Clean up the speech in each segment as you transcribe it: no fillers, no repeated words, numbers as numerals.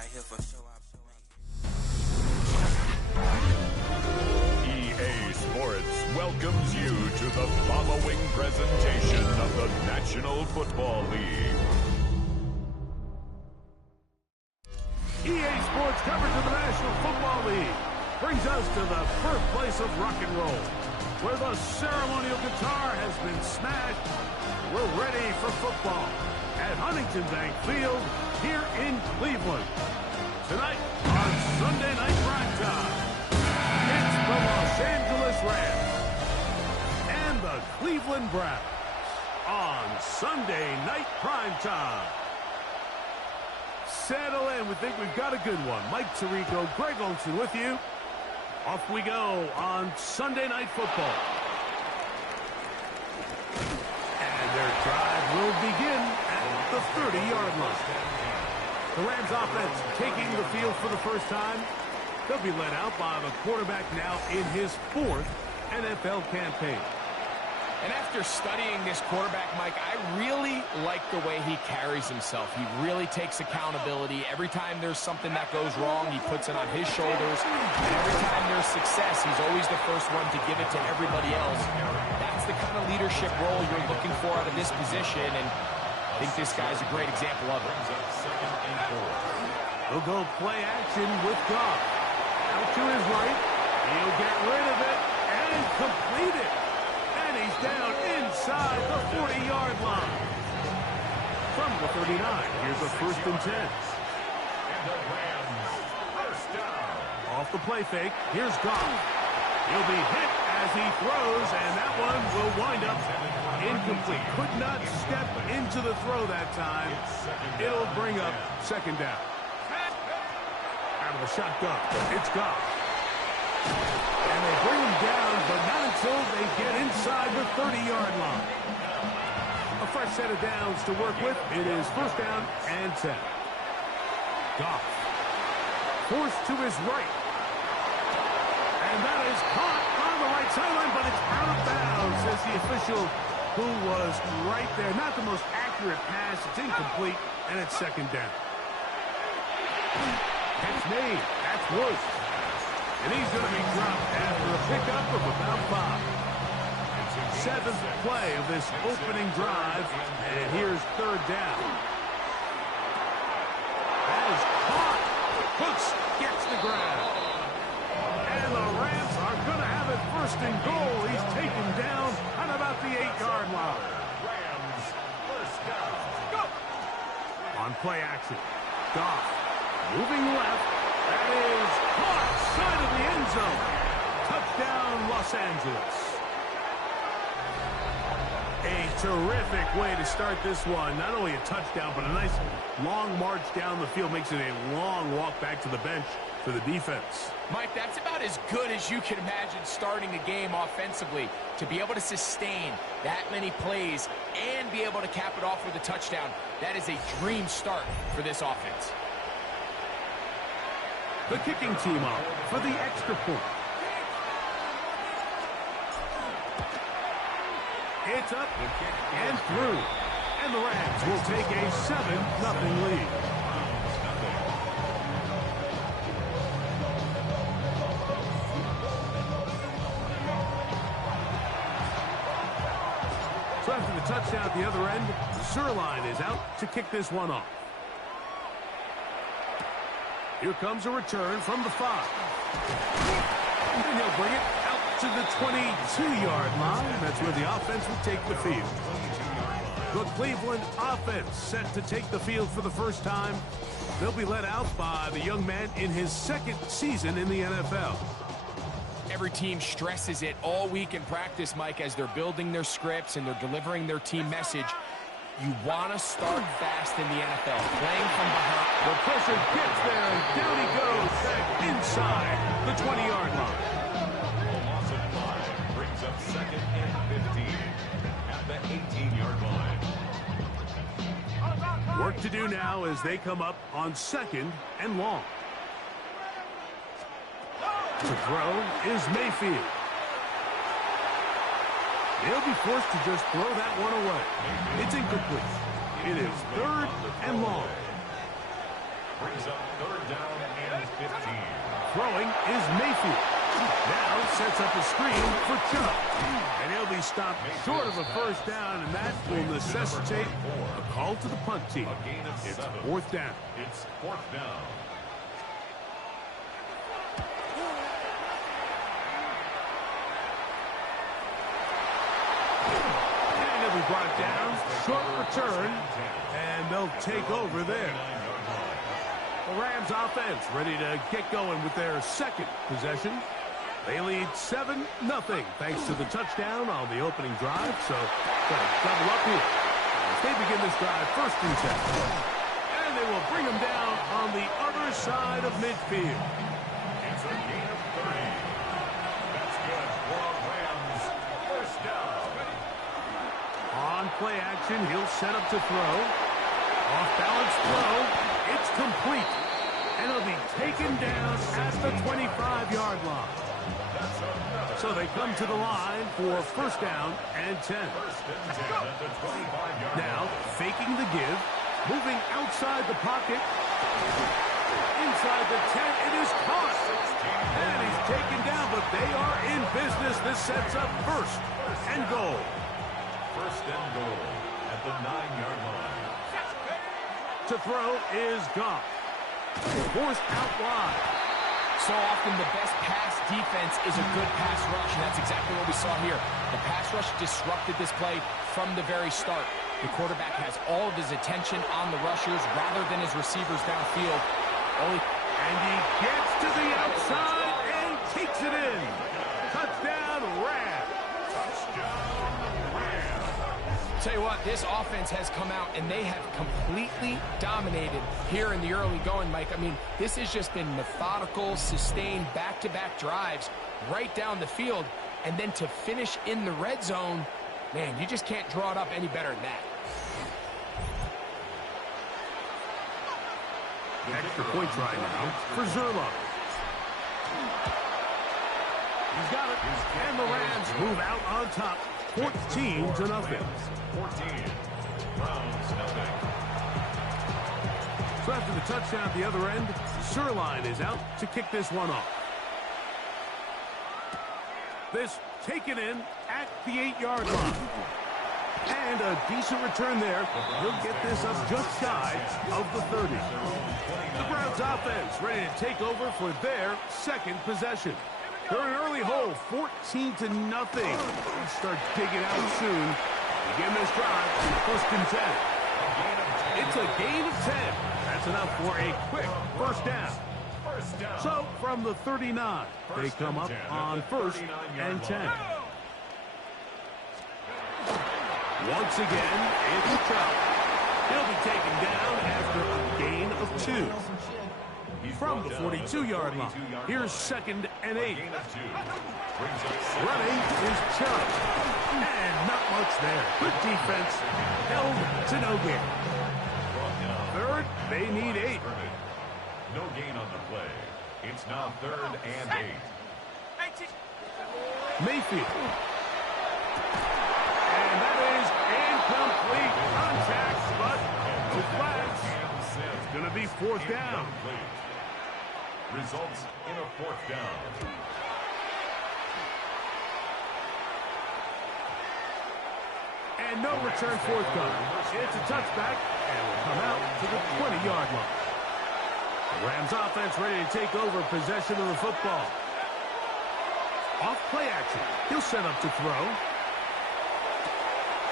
right here for sure. EA Sports welcomes you to the following presentation of the National Football League. EA Sports coverage of the National Football League brings us to the birthplace of rock and roll, where the ceremonial guitar has been smashed. We're ready for football at Huntington Bank Field here in Cleveland. Tonight on Sunday Night Primetime, it's the Los Angeles Rams and the Cleveland Browns on Sunday Night Primetime. Settle in. We think we've got a good one. Mike Tirico, Greg Olson with you. Off we go on Sunday Night Football. And their drive will begin at the 30-yard line. The Rams offense taking the field for the first time. They'll be led out by the quarterback now in his 4th NFL campaign. And after studying this quarterback, Mike, I really like the way he carries himself. He really takes accountability. Every time there's something that goes wrong, he puts it on his shoulders. And every time there's success, he's always the first one to give it to everybody else. That's the kind of leadership role you're looking for out of this position, and I think this guy's a great example of it. He'll go play action with Goff. Out to his right. He'll get rid of it and complete it. And he's down inside the 40-yard line. From the 39, here's a 1st and 10. Off the play fake, here's Goff. He'll be hit as he throws, and that one will wind up incomplete. Could not step into the throw that time. It'll bring up 2nd down. Out of the shotgun, it's Goff. And they bring him down, but not until they get inside the 30-yard line. A fresh set of downs to work with. It is 1st down and 10. Goff forced to his right. And that is caught on the right sideline, but it's out of bounds, says the official who was right there. Not the most accurate pass. It's incomplete, and it's 2nd down. Catch made. That's Woods. And he's going to be dropped after a pickup of about 5. 7th play of this opening drive, and here's 3rd down. That is caught. Hooks gets the grab. And the Rams are going to have it 1st and goal. He's taken down at about the 8-yard line. Rams, 1st down. Go! On play action, Goff moving left. That is caught, side of the end zone. Touchdown, Los Angeles. A terrific way to start this one. Not only a touchdown, but a nice long march down the field. Makes it a long walk back to the bench for the defense. Mike, that's about as good as you can imagine starting a game offensively. To be able to sustain that many plays and be able to cap it off with a touchdown, that is a dream start for this offense. The kicking team up for the extra point. It's up and through. And the Rams will take a 7-0 lead. So after the touchdown at the other end, Zerline is out to kick this one off. Here comes a return from the 5. And he'll bring it out to the 22-yard line. That's where the offense will take the field. The Cleveland offense set to take the field for the first time. They'll be led out by the young man in his 2nd season in the NFL. Every team stresses it all week in practice, Mike, as they're building their scripts and they're delivering their team message. You want to start fast in the NFL, playing from behind. The pressure gets there, and down he goes back inside the 20-yard line. Loss of 5 brings up 2nd and 15 at the 18-yard line. Work to do now as they come up on 2nd and long. To throw is Mayfield. He'll be forced to just throw that one away. It's incomplete. It is 3rd and long. Brings up third down and 15. Throwing is Mayfield. Now sets up a screen for Chubb. And he'll be stopped short of a first down, and that will necessitate a call to the punt team. It's fourth down. It's fourth down. And he'll be brought down. Short return. And they'll take over there. The Rams offense ready to get going with their second possession. They lead 7-0 thanks to the touchdown on the opening drive. So they'll double up here as they begin this drive first and 10. And they will bring them down on the other side of midfield. It's a gain of 30. That's good for Rams. First down. On play action, he'll set up to throw. Off balance throw. It's complete. And it'll be taken down at the 25-yard line. So they come to the line for first down and 10. Now, faking the give, moving outside the pocket. Inside the 10, it is caught. And he's taken down, but they are in business. This sets up first and goal. First and goal at the 9-yard line. To throw is Goff. Forced out wide. So often the best pass defense is a good pass rush, and that's exactly what we saw here. The pass rush disrupted this play from the very start. The quarterback has all of his attention on the rushers rather than his receivers downfield. And he gets to the outside and takes it in. Touchdown, Rams. Tell you what, this offense has come out and they have completely dominated here in the early going, Mike. I mean, this has just been methodical, sustained, back-to-back drives right down the field. And then to finish in the red zone, man, you just can't draw it up any better than that. Extra points right now for Zerlo. He's got it. And the Rams move out on top. 14-0. 14. Browns, nothing. So after the touchdown at the other end, Zerline is out to kick this one off. This taken in at the 8-yard line. And a decent return there. He'll get this up just shy of the 30. The Browns offense ready to take over for their second possession. They're an early hole, 14-0. Start digging out soon. Begin this drive, first and 10. It's a gain of 10. That's enough for a quick first down. So from the 39, they come up on first and 10. Once again, it's Trout. He'll be taken down after a gain of 2. From the 42-yard line, here's second and 8. Running is Chubb. And not much there. Good defense. Held to no gain. Third, they need 8. No gain on the play. It's now third and 8. Mayfield. And that is incomplete. Contact, but no flags. It's going to be fourth down. Results in a fourth down. And no return forthcoming. It's a touchback, and will come out to the 20-yard line. The Rams offense ready to take over possession of the football. Off play action. He'll set up to throw.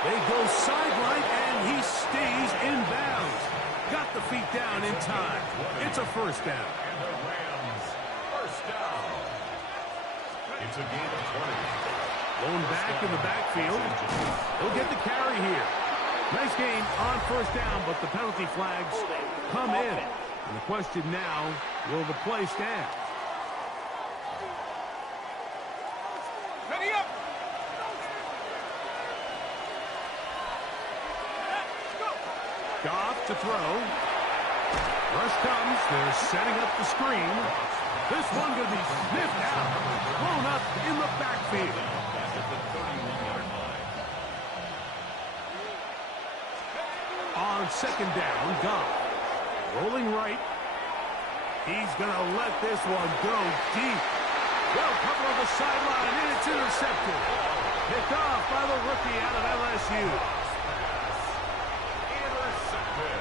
They go sideline, and he stays in bounds. Got the feet down in time. It's a first down. And the Rams, first down. It's a gain of 20. Going back in the backfield. He'll get the carry here. Nice game on first down, but the penalty flags come in. And the question now, will the play stand? Ready up! Goff to throw. Rush comes. They're setting up the screen. This one going to be sniffed out. Blown up in the backfield. On second down, Goff rolling right, He's going to let this one go deep. Well, cover on the sideline, and it's intercepted. Picked off by the rookie out of LSU. Intercepted.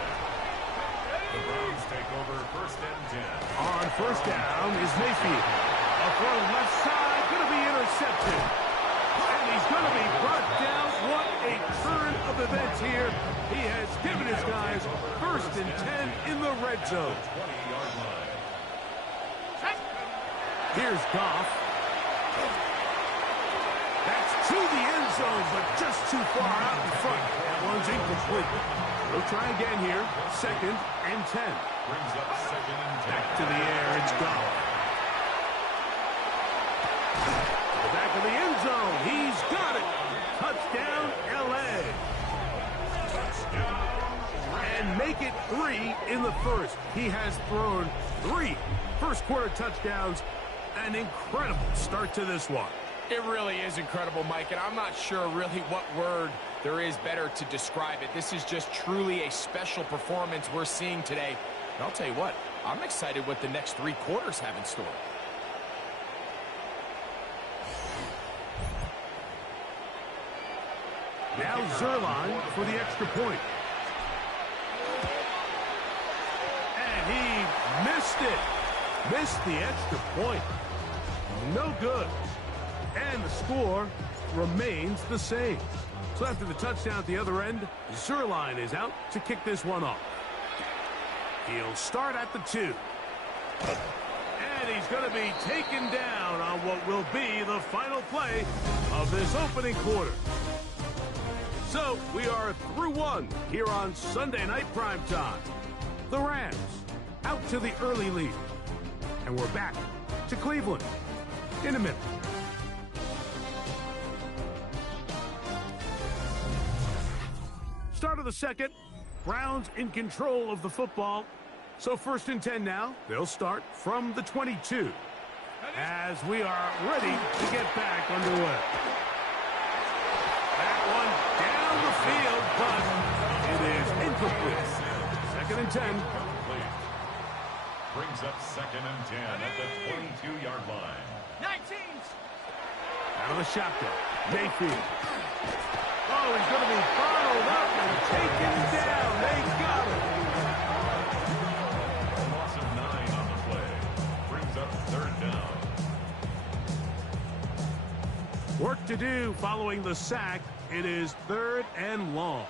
The Browns take over first and 10. On first down is Mayfield. A throw left side, going to be intercepted. And he's going to be brought down. What a turn of events here. He has given his guys first and 10 in the red zone. 20-yard line. Here's Goff. That's to the end zone, but just too far out in front. That one's incomplete. We'll try again here. Second and 10. Brings up second and 10. Back to the air, it's Goff. To the back of the end zone. He's got it. Touchdown, L.A. Touchdown. And make it 3 in the first. He has thrown 3 first-quarter touchdowns. An incredible start to this one. It really is incredible, Mike, and I'm not sure really what word there is better to describe it. This is just truly a special performance we're seeing today. And I'll tell you what, I'm excited what the next 3 quarters have in store. Now Zerline for the extra point. And he missed it. Missed the extra point. No good. And the score remains the same. So after the touchdown at the other end, Zerline is out to kick this one off. He'll start at the 2. And he's going to be taken down on what will be the final play of this opening quarter. So we are through 1 here on Sunday Night Primetime. The Rams out to the early lead. And we're back to Cleveland in a minute. Start of the second. Browns in control of the football. So first and 10 now. They'll start from the 22 as we are ready to get back underway. That one down the field, but it is incomplete. Second and 10. Brings up second and 10 at the 22-yard line. 19. Out of the shotgun. Mayfield. Oh, he's going to be bottled up and taken down. They got it. A loss of 9 on the play. Brings up third down. Work to do following the sack. It is third and long.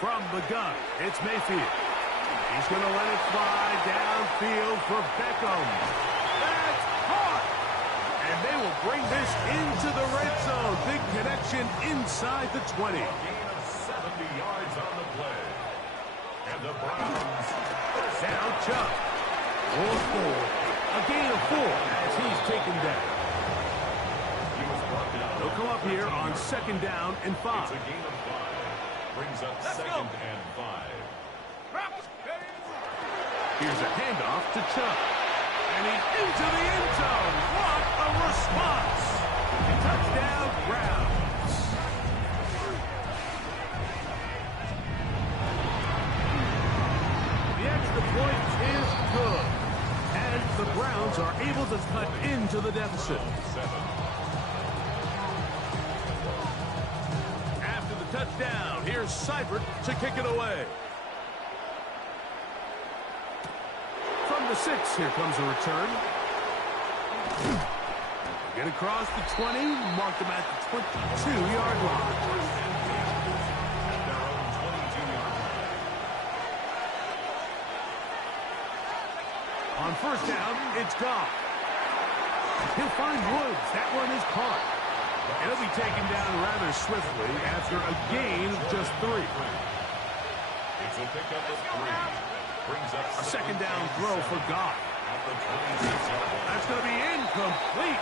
From the gun, it's Mayfield. He's going to let it fly downfield for Beckham. That's caught. And they will bring this into the red zone. Big connection inside the 20. A gain of 70 yards on the play. And the Browns. Now Chubb. Or 4. A gain of 4 as he's taken down. He was brought down. They'll come up here on second down and 5. It's a gain of 5. Brings up second and 5. Here's a handoff to Chubb. And he's into the end zone. What a response. Touchdown, Browns. The extra point is good. And the Browns are able to cut into the deficit. 7. After the touchdown, here's Seibert to kick it away. From the 6, here comes a return. Get across the 20, mark them at the 22-yard line. At their own 22-yard line. On first down, it's Goff. He'll find Woods. That one is caught. And he'll be taken down rather swiftly after a gain of just 3. It's a pickup of 3. Brings up A second down throw for Goff. at the 26-yard line. That's going to be incomplete.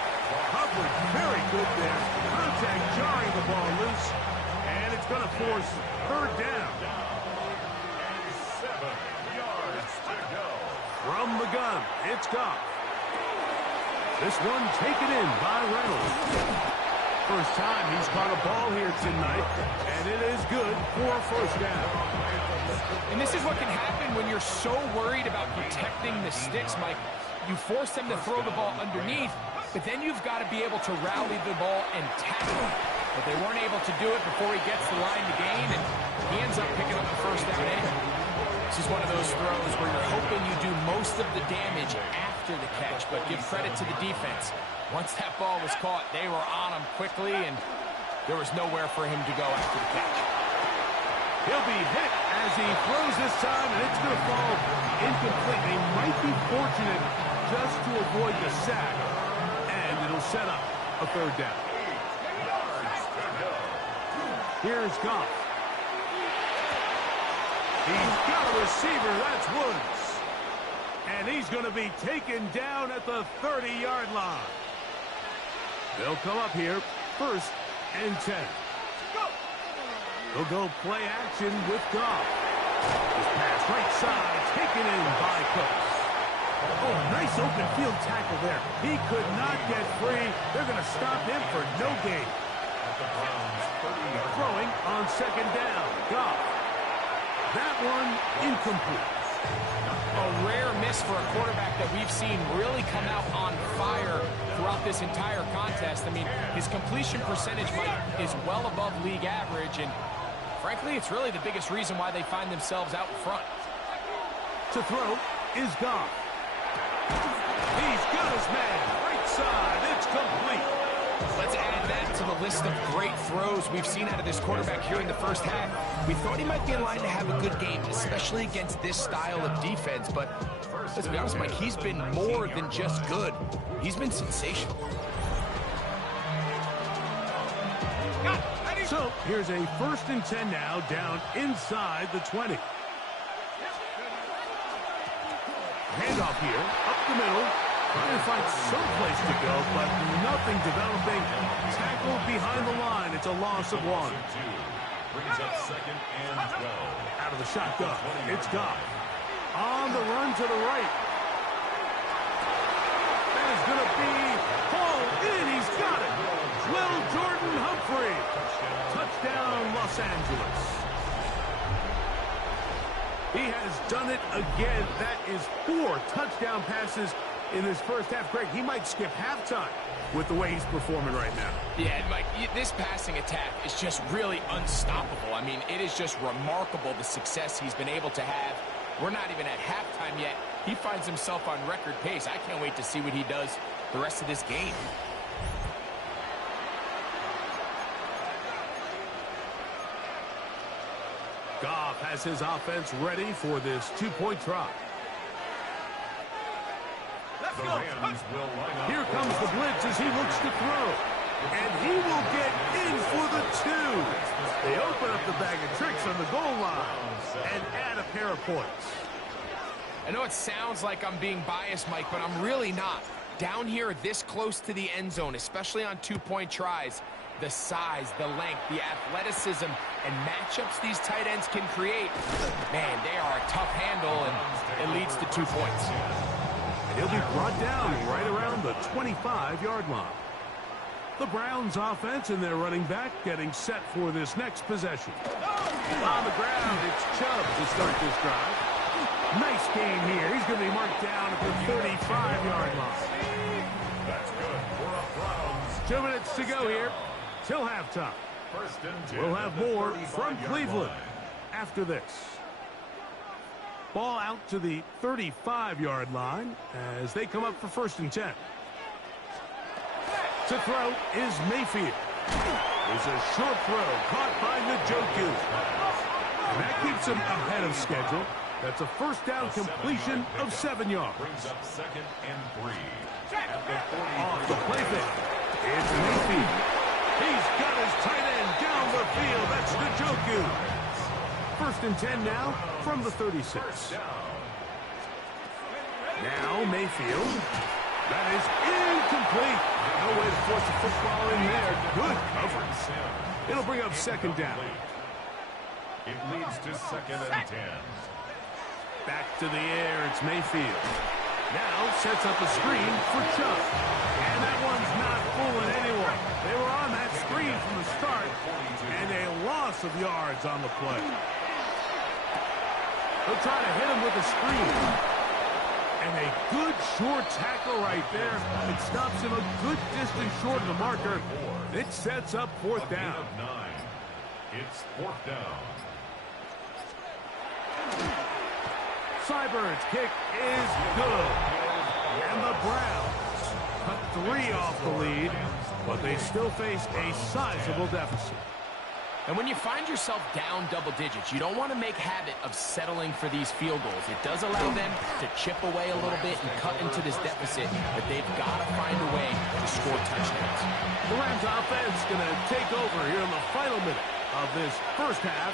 Coverage very good there. Contact jarring the ball loose. And it's going to force third down. And 7 yards to go. From the gun, it's Goff. This one taken in by Reynolds. First time he's caught a ball here tonight, and it is good for a first down. And this is what can happen when you're so worried about protecting the sticks, Mike. You force them to throw the ball underneath, but then you've got to be able to rally the ball and tackle it. But they weren't able to do it before he gets the line to gain, and he ends up picking up the first down anyway. This is one of those throws where you're hoping you do most of the damage after the catch, but give credit to the defense. Once that ball was caught, they were on him quickly, and there was nowhere for him to go after the catch. He'll be hit as he throws this time, and it's going to fall incomplete. They might be fortunate just to avoid the sack, and it'll set up a third down. Here's Goff. He's got a receiver. That's Woods. And he's going to be taken down at the 30-yard line. They'll come up here, 1st and 10. They'll go play action with Goff. This pass right side, taken in by Cooks. Oh, nice open field tackle there. He could not get free. They're going to stop him for no gain. Throwing on 2nd down. Goff. That one incomplete. A rare miss for a quarterback that we've seen really come out on fire throughout this entire contest. I mean, his completion percentage, Mike, is well above league average, and frankly, it's really the biggest reason why they find themselves out in front. To throw is Goff. He's got his man. Right side. It's complete. Let's add that to the list of great throws we've seen out of this quarterback here in the first half. We thought he might be in line to have a good game, especially against this style of defense. But let's be honest, Mike, he's been more than just good. He's been sensational. So here's a 1st and 10 now, down inside the 20. Handoff here, up the middle. Trying to find some place to go, but nothing developing. Tackled behind the line. It's a loss of 1. Brings up 2nd and 12. Out of the shotgun. It's Goff. On the run to the right. That is going to be hauled in. He's got it. Will Jordan Humphrey. Touchdown, Los Angeles. He has done it again. That is 4 touchdown passes in this first half. Greg, he might skip halftime with the way he's performing right now. Yeah, Mike, this passing attack is just really unstoppable. I mean, it is just remarkable the success he's been able to have. We're not even at halftime yet. He finds himself on record pace. I can't wait to see what he does the rest of this game. Goff has his offense ready for this 2-point try. Here comes the blitz as he looks to throw. And he will get in for the 2. They open up the bag of tricks on the goal line and add a pair of points. I know it sounds like I'm being biased, Mike, but I'm really not. Down here this close to the end zone, especially on 2-point tries, the size, the length, the athleticism, and matchups these tight ends can create, man, they are a tough handle, and it leads to 2 points. He'll be brought down right around the 25-yard line. The Browns offense and their running back getting set for this next possession. On the ground, it's Chubb to start this drive. Nice gain here. He's going to be marked down at the 35-yard line. That's good for a Browns. 2 minutes to go here till halftime. 1st and 10. We'll have more from Cleveland after this. Ball out to the 35-yard line as they come up for 1st and 10. To throw is Mayfield. It's a short throw caught by Njoku. And that keeps him ahead of schedule. That's a 1st down completion of 7 yards. Brings up 2nd and 3. At the 40. Off the play fake. It's Mayfield. He's got his tight end down the field. That's Njoku. 1st and 10 now from the 36. Now Mayfield. That is incomplete. No way to force the football in there. Good coverage. It'll bring up 2nd down. It leads to 2nd and 10. Back to the air. It's Mayfield. Now sets up a screen for Chubb. And that one's not fooling anyone. They were on that screen from the start, and a loss of yards on the play. They'll try to hit him with a screen. And a good short tackle right there. It stops him a good distance short of the marker. It sets up fourth down. It's fourth down. Seibert's kick is good. And the Browns cut 3 off the lead, but they still face a sizable deficit. And when you find yourself down double digits, you don't want to make habit of settling for these field goals. It does allow them to chip away a little bit and cut into this deficit, but they've got to find a way to score touchdowns. The Rams offense going to take over here in the final minute of this first half.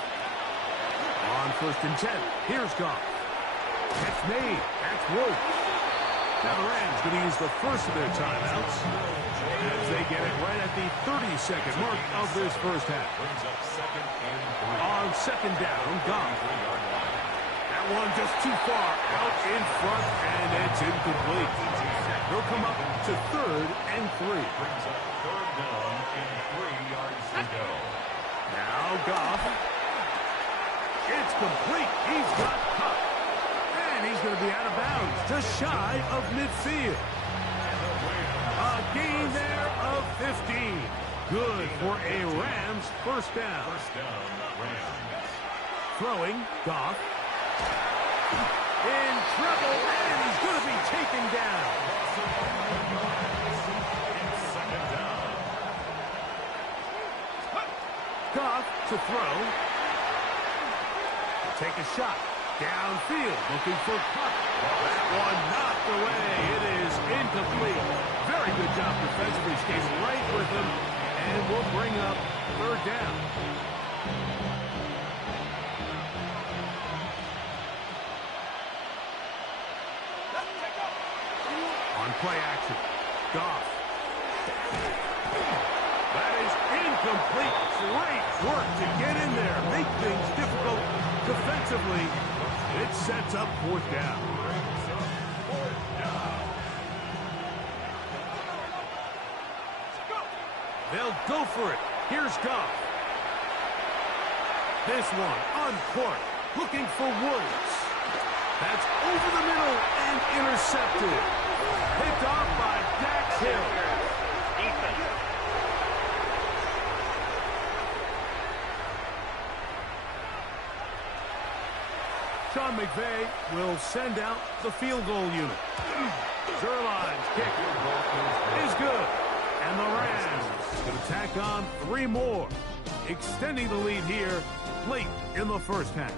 On 1st and 10, here's Goff. Catch made. That's Wolf. Now the Rams going to use the first of their timeouts as they get it right at the 32nd mark of this first half. On 2nd down, Goff. That one just too far out in front, and it's incomplete. They'll come up to 3rd and 3. Brings up 3rd down and 3 yards to go. Now Goff. It's complete. He's got Cup. And he's going to be out of bounds, just shy of midfield. A gain there of 15. Good for a Rams first down. First down, Rams. Throwing, Goff. In trouble, and he's going to be taken down. Second down. Goff to throw. Take a shot. Downfield, looking for Cup. That one knocked away. It is incomplete. Very good job defensively. Stays right with him, and will bring up 3rd down. On play action, Goff. That is incomplete. Great work to get in there. Make things difficult defensively. It sets up 4th down. They'll go for it. Here's Goff. This one on court, looking for Woods. That's over the middle and intercepted. Picked off by Dax Hill. Sean McVay will send out the field goal unit. Zerline's kick is good. And the Rams going to tack on 3 more, extending the lead here late in the first half.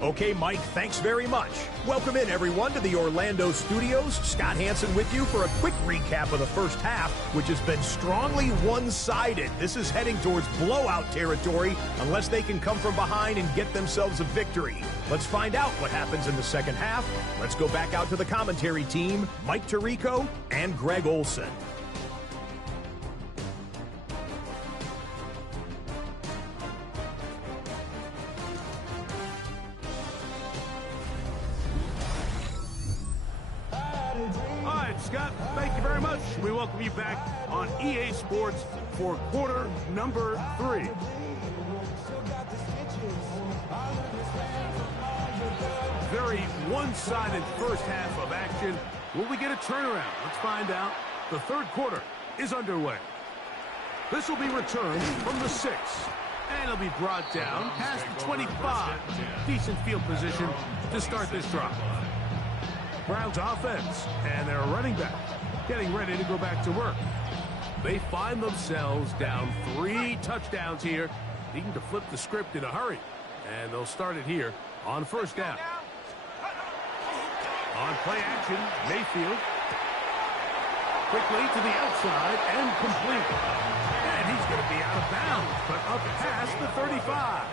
Okay, Mike, thanks very much. Welcome in, everyone, to the Orlando studios. Scott Hansen with you for a quick recap of the first half, which has been strongly one-sided. This is heading towards blowout territory unless they can come from behind and get themselves a victory. Let's find out what happens in the second half. Let's go back out to the commentary team, Mike Tirico and Greg Olson. Scott, thank you very much. We welcome you back on EA Sports for quarter number 3. Very one-sided first half of action. Will we get a turnaround? Let's find out. The 3rd quarter is underway. This will be returned from the 6. And it'll be brought down past the 25. Decent field position to start this drive. Browns offense and their running back getting ready to go back to work. They find themselves down 3 touchdowns here, needing to flip the script in a hurry. And they'll start it here on 1st down. On play action, Mayfield. Quickly to the outside and complete. And he's going to be out of bounds, but up past the 35.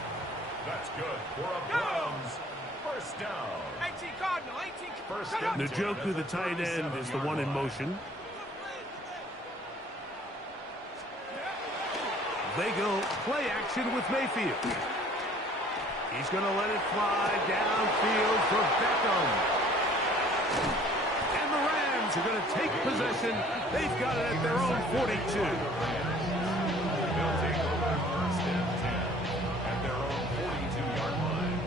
That's good for a Browns first down. 18 Cardinal, 18. First and 10 Njoku, the tight end, is the one in motion. They go play action with Mayfield. He's going to let it fly downfield for Beckham. And the Rams are going to take possession. They've got it at their own 42. They'll take over first and 10 at their own 42-yard line.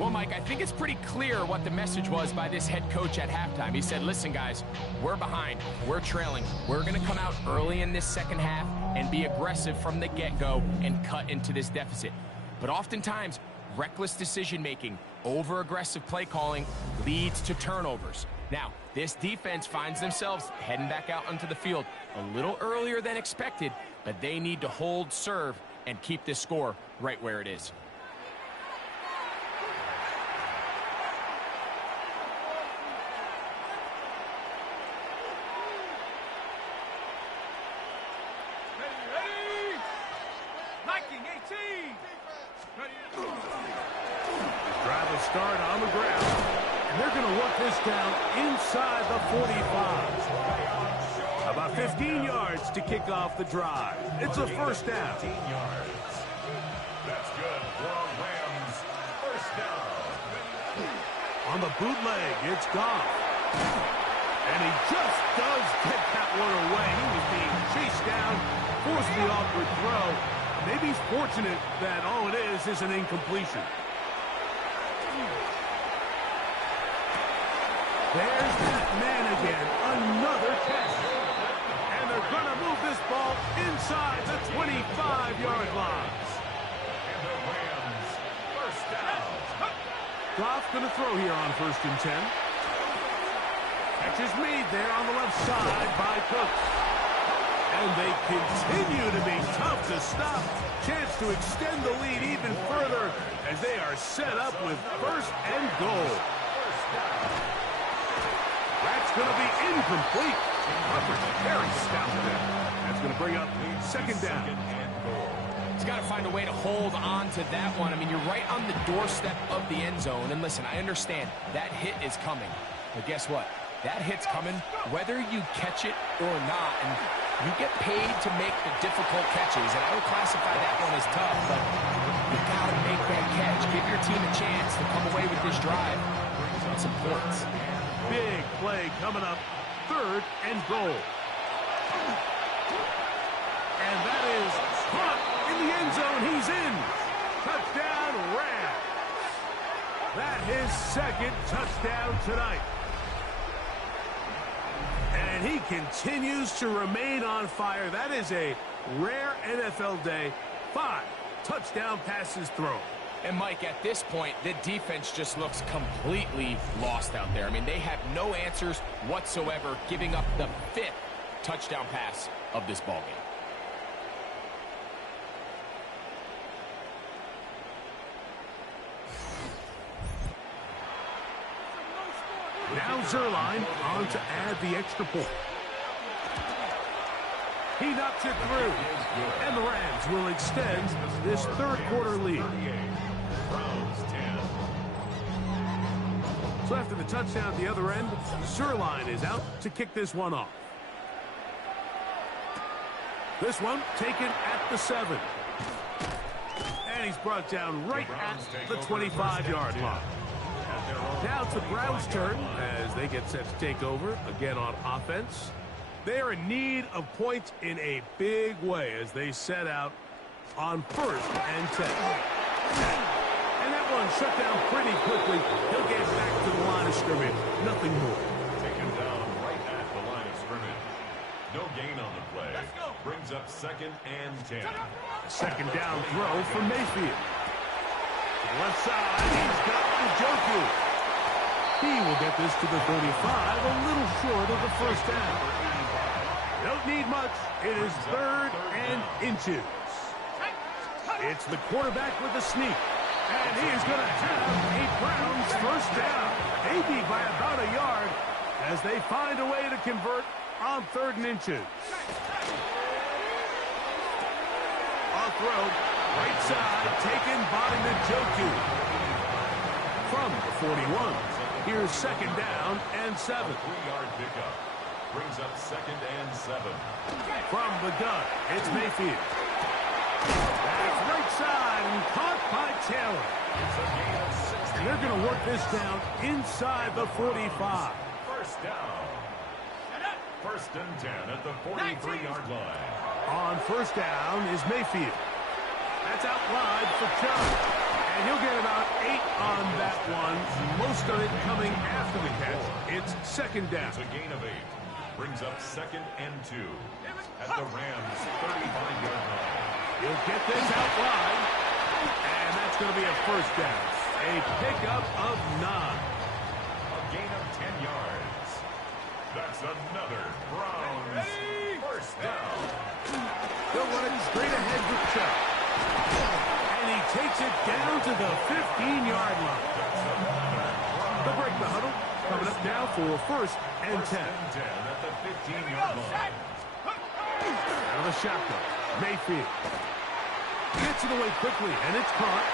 Well, Mike, I think it's pretty clear what the message was by this head coach at halftime. He said, listen, guys, we're behind. We're trailing. We're going to come out early in this second half and be aggressive from the get-go and cut into this deficit. But oftentimes, reckless decision-making, over-aggressive play calling leads to turnovers. Now, this defense finds themselves heading back out onto the field a little earlier than expected, but they need to hold serve and keep this score right where it is. Start on the ground, and they're going to work this down inside the 45. About 15 yards to kick off the drive. It's a first down. 15 yards. That's good for Rams. First down. On the bootleg, it's Goff. And he just does get that one away. He was being chased down, forced the awkward throw. Maybe he's fortunate that all it is an incompletion. There's that man again, another catch. And they're going to move this ball inside the 25-yard line. And the Rams, first down. Goff going to throw here on 1st and 10. Catch is made there on the left side by Cooks. And they continue to be tough to stop. Chance to extend the lead even further as they are set up with 1st and goal. That's going to be incomplete. Coverage very stout there. That's going to bring up 2nd down. He's got to find a way to hold on to that one. I mean, you're right on the doorstep of the end zone. And listen, I understand that hit is coming. But guess what? That hit's coming whether you catch it or not. And you get paid to make the difficult catches. And I would classify that one as tough. But you got to make that catch. Give your team a chance to come away with this drive. It's important. Big play coming up. 3rd and goal. And that is caught in the end zone. He's in. Touchdown, Rams. That his 2nd touchdown tonight. And he continues to remain on fire. That is a rare NFL day. 5 touchdown passes thrown. And, Mike, at this point, the defense just looks completely lost out there. I mean, they have no answers whatsoever, giving up the 5th touchdown pass of this ballgame. Now Zerline on to add the extra point. He knocks it through. And the Rams will extend this 3rd quarter lead. So after the touchdown at the other end, Zerline is out to kick this one off. This one taken at the 7. And he's brought down right at the 25-yard line. Now it's the Browns' turn as they get set to take over again on offense. They are in need of points in a big way as they set out on 1st and 10. And that one shut down pretty quickly. He'll get back to the line of scrimmage. Nothing more. Taken down right at the line of scrimmage. No gain on the play. Brings up 2nd and 10. A 2nd down throw from Mayfield. To the left side, he's got the Njoku. He will get this to the 35, a little short of the 1st down. Don't need much. It is 3rd and inches. It's the quarterback with the sneak. And he is going to have a Browns 1st down, maybe by about a yard, as they find a way to convert on 3rd and inches. On throw, right side, taken by Njoku. From the 41, here's 2nd down and 7. 3-yard pickup. Brings up 2nd and 7. From the gun, it's Mayfield. That's right side and caught by Taylor. And they're going to work this down inside the 45. First down. First and 10 at the 43-yard line. On first down is Mayfield. That's out wide for Chubb. And he'll get about 8 on that one. Most of it coming after the catch. It's second down. It's a gain of 8. Brings up second and 2 at the Rams' 35-yard line. He'll get this out wide. And that's going to be a first down. A pickup of 9. A gain of 10 yards. That's another Browns first down. They'll run it straight ahead with Chubb. And he takes it down to the 15-yard line. They'll break the huddle. Coming up now for first and 10. First and 10 at the 15-yard line. Out of the shotgun. Mayfield. Gets it away quickly, and it's caught.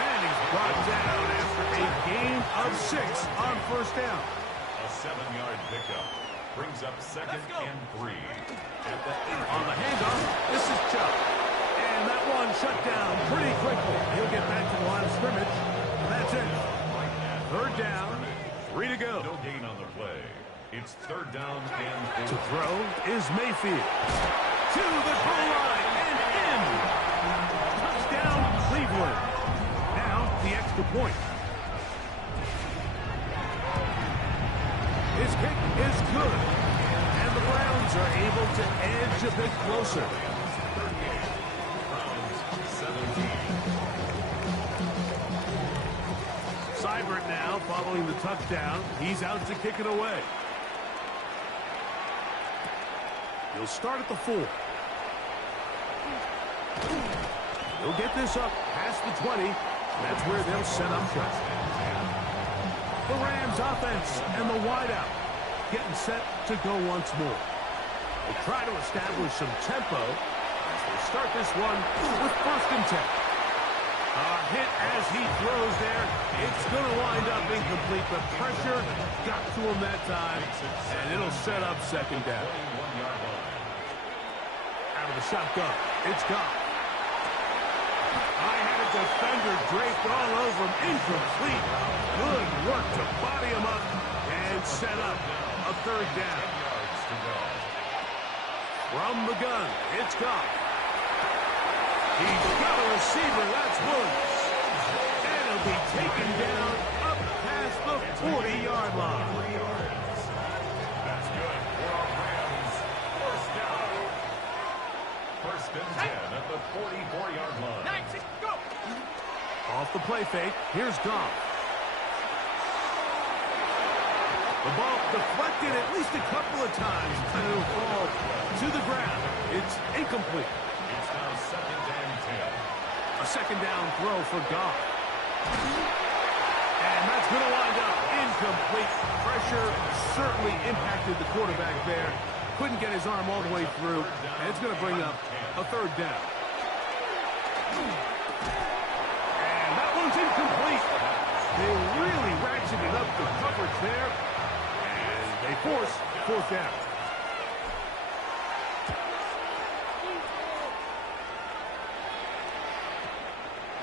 And he's brought down after a gain of 6 on first down. A 7-yard pickup. Brings up second and 3 at the 8. On the handoff, this is Chubb. And that one shut down pretty quickly. He'll get back to the line of scrimmage. That's it. Third down, 3 to go. No gain on the play. It's third down and 4. To throw is Mayfield. To the goal line and in. Touchdown, Cleveland. Now, the extra point. His kick is good. And the Browns are able to edge a bit closer. Seibert now following the touchdown. He's out to kick it away. He'll start at the 4. He'll get this up past the 20. That's where they'll set up shop. The Rams offense and the wideout getting set to go once more. They try to establish some tempo as they start this one with first and 10. A hit as he throws there. It's going to wind up incomplete. The pressure got to him that time, and it'll set up second down. Out of the shotgun, it's gone. I had a defender draped all over him. Incomplete. Good work to body him up and set up a third down. From the gun, it's gone. He's got a receiver. That's Woods. And he'll be taken down up past the 40-yard line. That's good for our Rams. First down. First and 10 at the 44-yard line. Go. Off the play fake. Here's Goff. The ball deflected at least a couple of times, and it'll fall to the ground. It's incomplete. It's now second and 10. A second down throw for Goff. And that's going to wind up incomplete. Pressure certainly impacted the quarterback there. Couldn't get his arm all the way through, and it's going to bring up a third down. And that one's incomplete. They really ratcheted up the coverage there, and they force fourth down.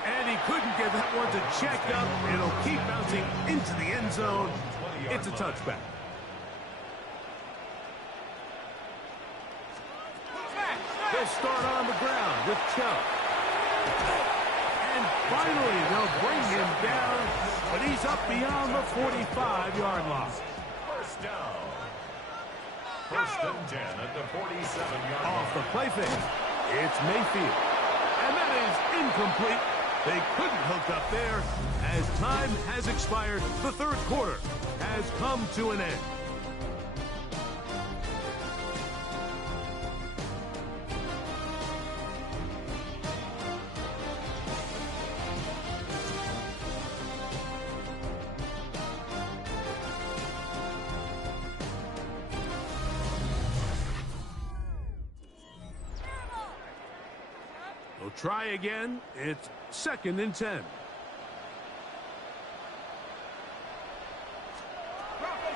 And he couldn't get that one to check up. It'll keep bouncing into the end zone. It's a touchback. They'll start on the ground with Chubb. And finally, they'll bring him down, but he's up beyond the 45-yard line. First down. First and 10 at the 47-yard line. Off the play fake, it's Mayfield. And that is incomplete. They couldn't hook up there. As time has expired, the third quarter has come to an end. They'll try again. It's second and 10.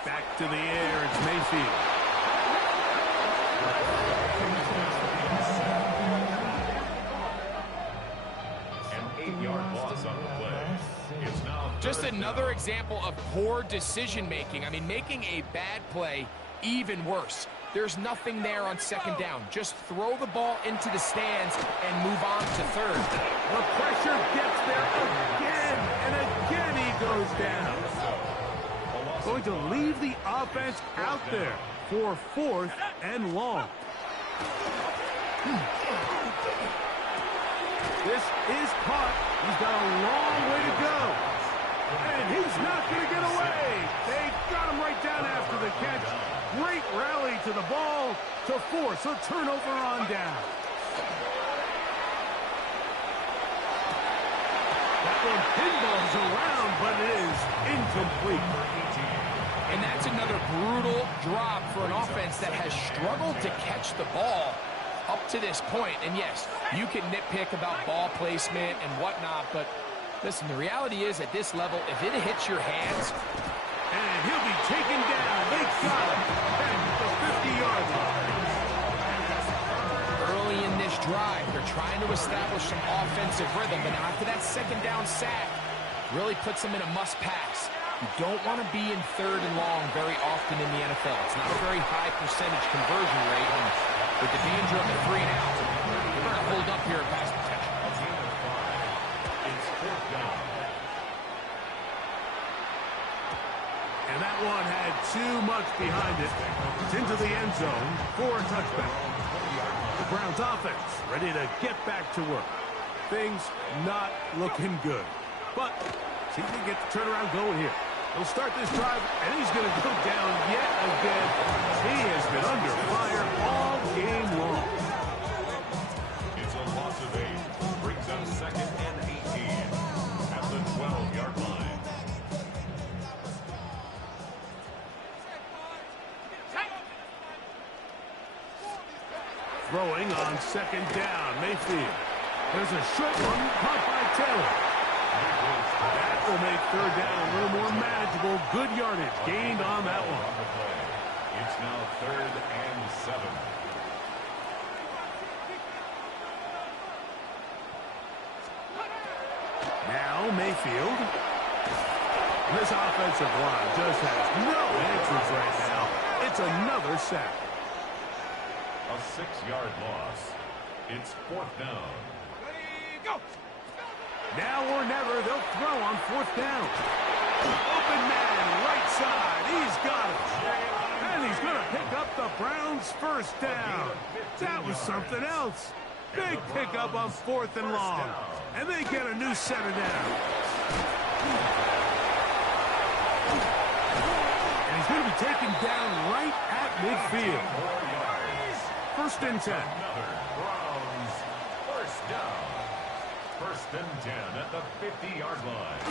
Back to the air. It's Mayfield. Just another example of poor decision-making. I mean, making a bad play even worse. There's nothing there on second down. Just throw the ball into the stands and move on to third. The pressure gets there again, and again he goes down. Going to leave the offense out there for 4th and long. This is caught. He's got a long way to go. And he's not going to get away. They got him right down after the catch. Great rally to the ball to force a turnover on down. That one pinballs around, but it is incomplete. And that's another brutal drop for an offense that has struggled to catch the ball up to this point. And yes, you can nitpick about ball placement and whatnot, but listen, the reality is at this level, if it hits your hands, and he'll be taken down. They got him at the 50-yard line. Early in this drive, they're trying to establish some offensive rhythm, but now after that second down sack, really puts them in a must-pass. You don't want to be in 3rd and long very often in the NFL. It's not a very high percentage conversion rate, and with the danger of the 3 and out, you're going to hold up here at pass protection. It's 4th down. And that one had too much behind it. It's into the end zone for a touchback. The Browns offense ready to get back to work. Things not looking good. But see if he can get the turnaround going here. He'll start this drive, and he's going to go down yet again. He has been under fire all game long. It's a loss of 8. Brings up 2nd and 18 at the 12-yard line. Throwing on 2nd down, Mayfield. There's a short one caught by Taylor. That will make 3rd down a little more manageable. Good yardage gained on that one. It's now 3rd and 7. Now Mayfield. This offensive line just has no answers right now. It's another sack. A 6-yard loss. It's 4th down. Now or never, they'll throw on 4th down. Open man, right side. He's got it. And he's going to pick up the Browns' 1st down. That was something else. Big pickup on 4th and long. And they get a new set of downs. And he's going to be taken down right at midfield. 1st and 10. Browns 1st down. 1st and 10 at the 50-yard line.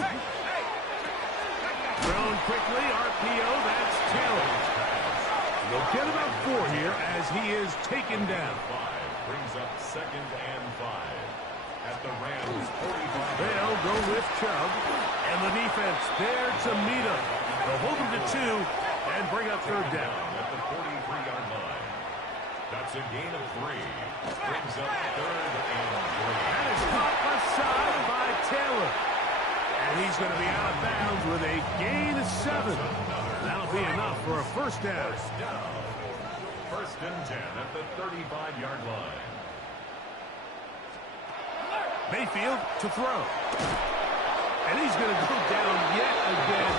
Thrown quickly, RPO, that's Taylor. They'll get about 4 here as he is taken down. 5 brings up 2nd and 5 at the Rams 45. They'll go with Chubb, and the defense there to meet him. They'll hold him to 2 and bring up 3rd down. At the 43-yard line. That's a gain of 3. Brings up 3rd and 3. That is caught aside by Taylor. And he's going to be out of bounds with a gain of 7. That'll be enough for a 1st down. 1st and 10 at the 35-yard line. Mayfield to throw. And he's going to go down yet again.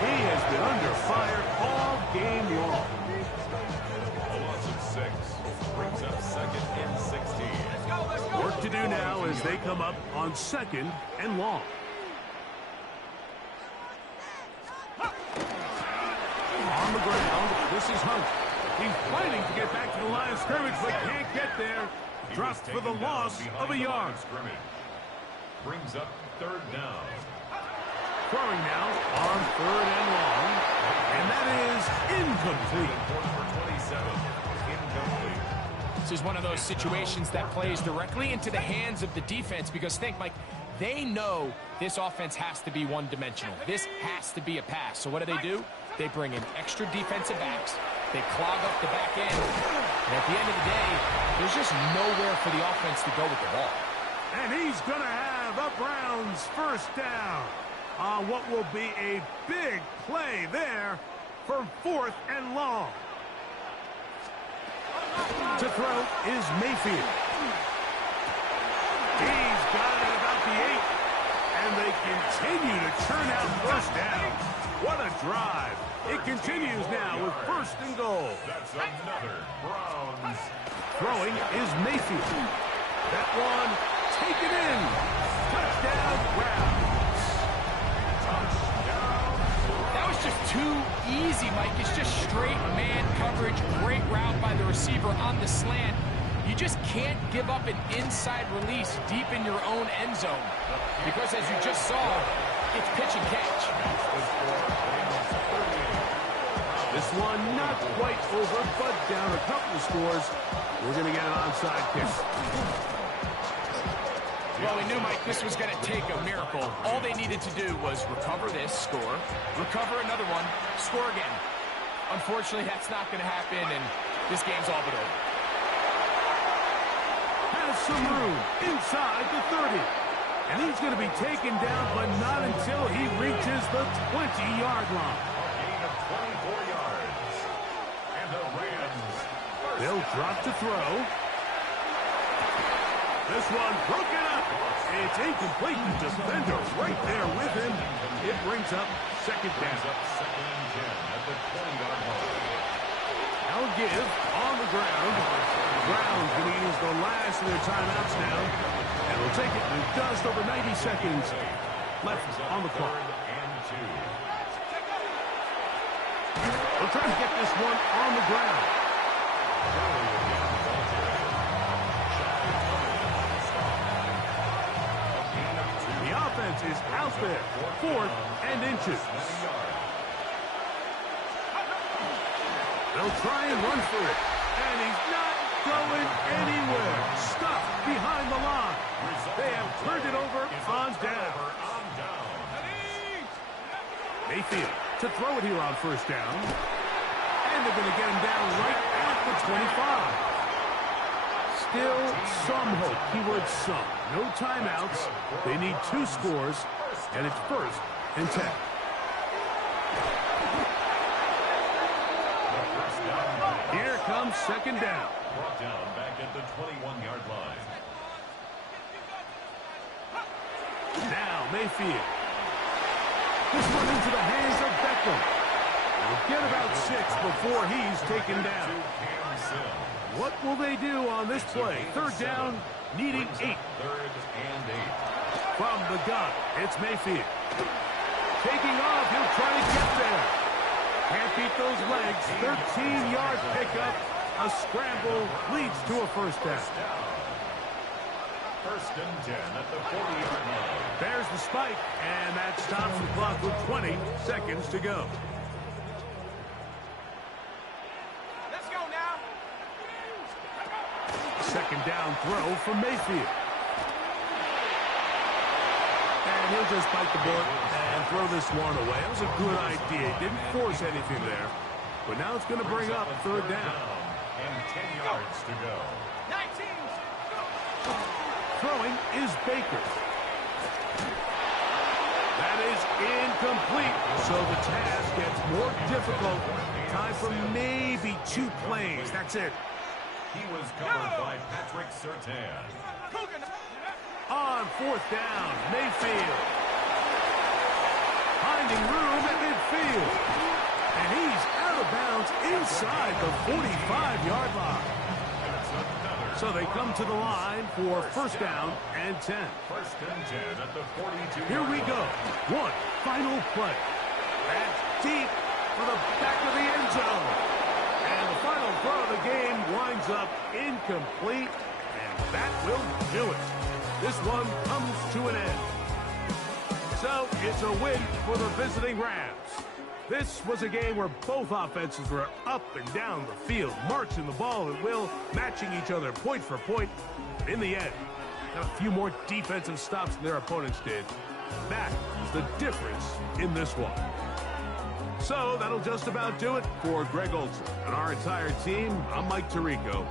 He has been under fire all game long. A loss of 6 brings up 2nd and 16. Work to do now as they come up on 2nd and long. On the ground, this is Hunt. He's fighting to get back to the line of scrimmage, but can't get there. Dropped for the loss of a yard. Brings up 3rd down. Throwing now on 3rd and long. And that is incomplete. For 27. Incomplete. This is one of those situations that plays directly into the hands of the defense because think, Mike, they know this offense has to be one-dimensional. This has to be a pass. So what do? They bring in extra defensive backs. They clog up the back end. And at the end of the day, there's just nowhere for the offense to go with the ball. And he's going to have a Browns 1st down. on what will be a big play there for 4th and long. To throw is Mayfield. He's got it about the 8. And they continue to churn out first down. What a drive. It continues now with 1st and goal. That's another Browns. Throwing is Mayfield. That one taken in. Touchdown Browns. Touchdown. That was just too easy, Mike. It's just straight man coverage. Great route by the receiver on the slant. You just can't give up an inside release deep in your own end zone. Because as you just saw, it's pitch and catch. This one not quite over, but down a couple of scores. We're going to get an onside kick. Well, we knew, Mike, this was going to take a miracle. All they needed to do was recover this, score, recover another one, score again. Unfortunately, that's not going to happen, and this game's all but over. Has some room inside the 30. And he's going to be taken down, but not until he reaches the 20-yard line. Gain of 24 yards. And the Rams. They'll drop to throw. This one broken up. It's incomplete. The defender right there with him. It brings up 2nd down. Up 2nd and 10 at the 20-yard line. Now give on the ground. Browns going to use the last of their timeouts now. And we'll take it with just over 90 seconds left on the clock. 3rd and 2. We'll try to get this one on the ground. The offense is out there. 4th and inches. They'll try and run for it. And he's not going anywhere. Stuffed behind the line. They have turned it over on down. Mayfield to throw it here on 1st down. And they're going to get him down right at the 25. Still some hope. Keyword some. No timeouts. They need 2 scores. And it's 1st and 10. Here comes 2nd down. Brought down back at the 21-yard line. Now Mayfield. This one into the hands of Beckham. They'll get about 6 before he's taken down. What will they do on this play? 3rd down, needing 8. 3rd and 8. From the gun, it's Mayfield. Taking off, he'll try to get there. Can't beat those legs. 13-yard pickup. A scramble leads to a 1st down. 1st and 10 at the 40-yard line. There's the spike, and that stops the clock with 20 seconds to go. Let's go now. 2nd down throw from Mayfield. And he'll just bite the bullet and throw this one away. It was a good idea. He didn't force anything there. But now it's going to bring up 3rd down. And 10 yards to go. 19. Throwing is Baker. That is incomplete. So the task gets more difficult. Time for maybe 2 plays. That's it. He was covered by Patrick Surtain. On 4th down, Mayfield. Finding room at midfield. And he's out of bounds inside the 45-yard line. So they come to the line for 1st down and 10. 1st and 10 at the 42. Here we go. One final play. That's deep for the back of the end zone. And the final throw of the game winds up incomplete. And that will do it. This one comes to an end. So it's a win for the visiting Rams. This was a game where both offenses were up and down the field, marching the ball at will, matching each other point for point. In the end, got a few more defensive stops than their opponents did. That is the difference in this one. So that'll just about do it for Greg Olson and our entire team. I'm Mike Tirico.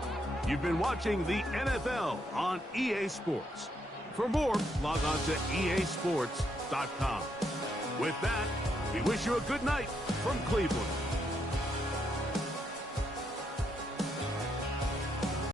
You've been watching the NFL on EA Sports. For more, log on to easports.com. With that, we wish you a good night from Cleveland.